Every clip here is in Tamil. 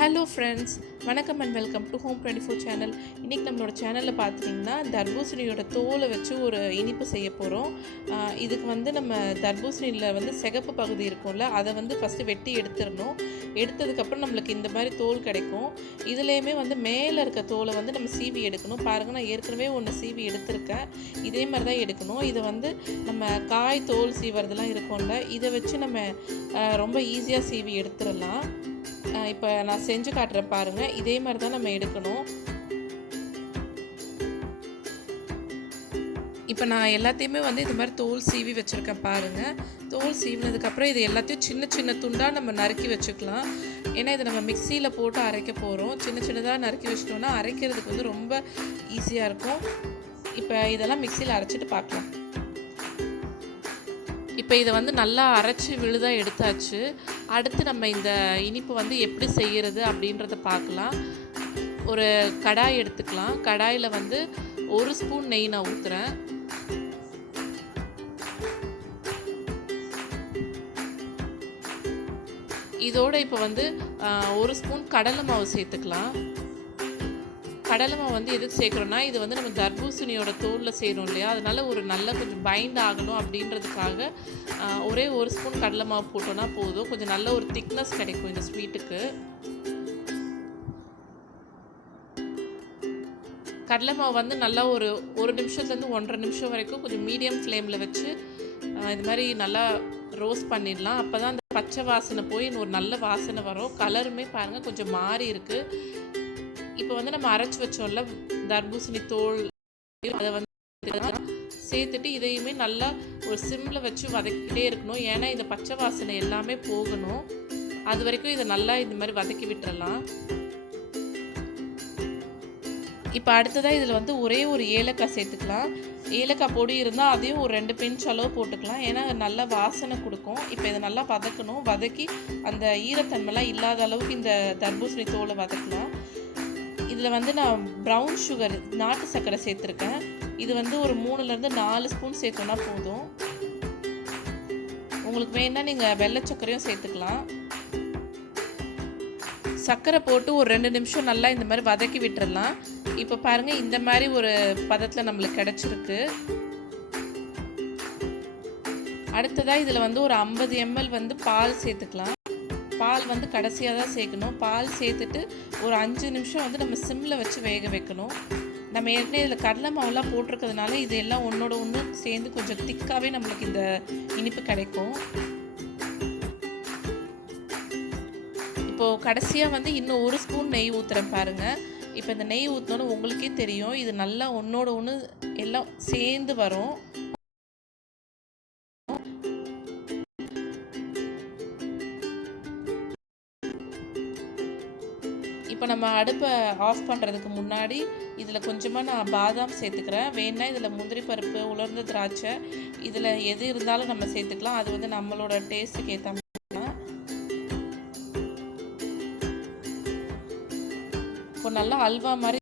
ஹலோ ஃப்ரெண்ட்ஸ், வணக்கம் and welcome to home 24 channel. இன்றைக்கி நம்மளோட சேனலில் பார்த்துட்டிங்கன்னா தர்பூசணியோட தோலை வச்சு ஒரு இனிப்பு செய்ய போகிறோம். இதுக்கு நம்ம தர்பூசணியில் சிகப்பு பகுதி இருக்கும்ல, அதை ஃபஸ்ட்டு வெட்டி எடுத்துடணும். எடுத்ததுக்கப்புறம் நம்மளுக்கு இந்த மாதிரி தோல் கிடைக்கும். இதுலேயுமே மேலே இருக்க தோலை நம்ம சீவி எடுக்கணும். பாருங்கள், நான் ஏற்கனவே ஒன்று சீவி எடுத்திருக்கேன். இதே மாதிரி தான் எடுக்கணும். இதை நம்ம காய் தோல் சீவறதுலாம் இருக்கும்ல, இதை வச்சு நம்ம ரொம்ப ஈஸியாக சீவி எடுத்துடலாம். இப்போ நான் செஞ்சு காட்டுறேன் பாருங்கள். இதே மாதிரி தான் நம்ம எடுக்கணும். இப்போ நான் எல்லாத்தையுமே இது மாதிரி தோல் சீவி வச்சுருக்கேன் பாருங்கள். தோல் சீவினதுக்கப்புறம் இது எல்லாத்தையும் சின்ன சின்ன துண்டாக நம்ம நறுக்கி வச்சுக்கலாம். ஏன்னா இதை நம்ம மிக்சியில் போட்டு அரைக்க போகிறோம். சின்ன சின்னதாக நறுக்கி வச்சிட்டோம்னா அரைக்கிறதுக்கு ரொம்ப ஈஸியாக இருக்கும். இப்போ இதெல்லாம் மிக்சியில் அரைச்சிட்டு பார்க்கலாம். இப்போ இதை நல்லா அரைச்சி விழுதாக எடுத்தாச்சு. அடுத்து நம்ம இந்த இனிப்பு எப்படி செய்கிறது அப்படின்றத பார்க்கலாம். ஒரு கடாய் எடுத்துக்கலாம். கடாயில் 1 ஸ்பூன் நெய் நான் ஊற்றுறேன். இதோட இப்போ 1 ஸ்பூன் கடலை மாவு சேர்த்துக்கலாம். கடலை மாவு எதுக்கு சேர்க்குறோன்னா, இது நம்ம தர்பூசணியோட தோலில் செய்கிறோம் இல்லையா, அதனால் ஒரு கொஞ்சம் பைண்ட் ஆகணும் அப்படின்றதுக்காக ஒரே 1 ஸ்பூன் கடலை மாவு போட்டோன்னா போதும். கொஞ்சம் நல்ல ஒரு திக்னஸ் கிடைக்கும் இந்த ஸ்வீட்டுக்கு. கடலை மாவு நல்லா ஒரு 1 நிமிஷத்துலேருந்து 1.5 நிமிஷம் வரைக்கும் கொஞ்சம் மீடியம் ஃப்ளேமில் வச்சு இது மாதிரி நல்லா ரோஸ்ட் பண்ணிடலாம். அப்போ தான் அந்த பச்சை வாசனை போய் ஒரு நல்ல வாசனை வரும். கலருமே பாருங்கள் கொஞ்சம் மாறி இருக்குது. இப்போ நம்ம அரைச்சி வச்சோம்ல தர்பூசணி தோல், அதை சேர்த்துட்டு இதையுமே நல்லா ஒரு சிம்மில் வச்சு வதக்கிட்டே இருக்கணும். ஏன்னா இந்த பச்சை வாசனை எல்லாமே போகணும். அது வரைக்கும் இதை நல்லா இந்த மாதிரி வதக்கி விட்டுறலாம். இப்போ அடுத்ததாக இதில் ஒரே ஒரு ஏலக்காய் சேர்த்துக்கலாம். ஏலக்காய் பொடி இருந்தால் அதையும் ஒரு 2 பிஞ்ச் அளவு போட்டுக்கலாம். ஏன்னா நல்லா வாசனை கொடுக்கும். இப்போ இதை நல்லா வதக்கணும். வதக்கி அந்த ஈரத்தன்மைலாம் இல்லாத அளவுக்கு இந்த தர்பூசணி தோலை வதக்கலாம். இதில் நான் ப்ரௌன் சுகர், நாட்டு சர்க்கரை சேர்த்துருக்கேன். இது ஒரு 3லேருந்து 4 ஸ்பூன் சேர்த்தோன்னா போதும். உங்களுக்கு வேணால் நீங்கள் வெள்ளை சர்க்கரையும் சேர்த்துக்கலாம். சர்க்கரை போட்டு ஒரு 2 நிமிஷம் நல்லா இந்த மாதிரி வதக்கி விட்டுறலாம். இப்போ பாருங்கள், இந்த மாதிரி ஒரு பதத்தில் நம்மளுக்கு கிடச்சிருக்கு. அடுத்ததாக இதில் ஒரு 50 ml பால் சேர்த்துக்கலாம். பால் கடைசியாக தான் சேர்க்கணும். பால் சேர்த்துட்டு ஒரு 5 நிமிஷம் நம்ம சிம்மில் வச்சு வேக வைக்கணும். நம்ம ஏற்கனவே இதில் கடலை மாவுலாம் போட்டிருக்கிறதுனால இது எல்லாம் ஒன்றோட ஒன்று சேர்ந்து கொஞ்சம் திக்காகவே நம்மளுக்கு இந்த இனிப்பு கிடைக்கும். இப்போது கடைசியாக இன்னும் 1 ஸ்பூன் நெய் ஊற்றுறேன் பாருங்கள். இப்போ இந்த நெய் ஊற்றினோன்னு உங்களுக்கே தெரியும், இது நல்லா ஒன்றோட ஒன்று எல்லாம் சேர்ந்து வரும். இப்போ நம்ம அடுப்பை ஆஃப் பண்ணுறதுக்கு முன்னாடி இதில் கொஞ்சமாக நான் பாதாம் சேர்த்துக்கிறேன். வேணால் இதில் முந்திரி பருப்பு, உலர்ந்த திராட்சை, இதில் எது இருந்தாலும் நம்ம சேர்த்துக்கலாம். அது நம்மளோட டேஸ்ட்டுக்கு ஏற்ற மாதிரி. இப்போ நல்லா அல்வா மாதிரி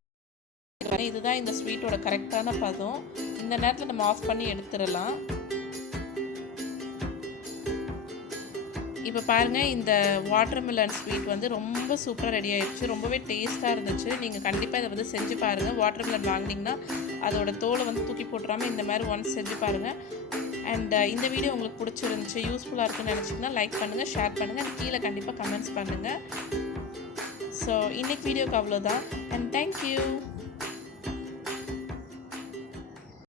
இதுதான் இந்த ஸ்வீட்டோட கரெக்டான பதம். இந்த நேரத்தில் நம்ம ஆஃப் பண்ணி எடுத்துடலாம். இப்போ பாருங்கள், இந்த வாட்டர்மெலன் ஸ்வீட் ரொம்ப சூப்பராக ரெடி ஆகிடுச்சு. ரொம்பவே டேஸ்ட்டாக இருந்துச்சு. நீங்கள் கண்டிப்பாக இதை செஞ்சு பாருங்கள். வாட்டர்மெலன் வாங்கினீங்கன்னா அதோட தோலை தூக்கி போட்டுறாமல் இந்த மாதிரி ஒன்ஸ் செஞ்சு பாருங்கள். அண்ட் இந்த வீடியோ உங்களுக்கு பிடிச்சிருந்துச்சு, யூஸ்ஃபுல்லாக இருக்குன்னு நினச்சிங்கன்னா லைக் பண்ணுங்கள், ஷேர் பண்ணுங்கள், கீழே கண்டிப்பாக கமெண்ட்ஸ் பண்ணுங்கள். ஸோ இன்றைக்கி வீடியோக்கு அவ்வளோதான். And thank you.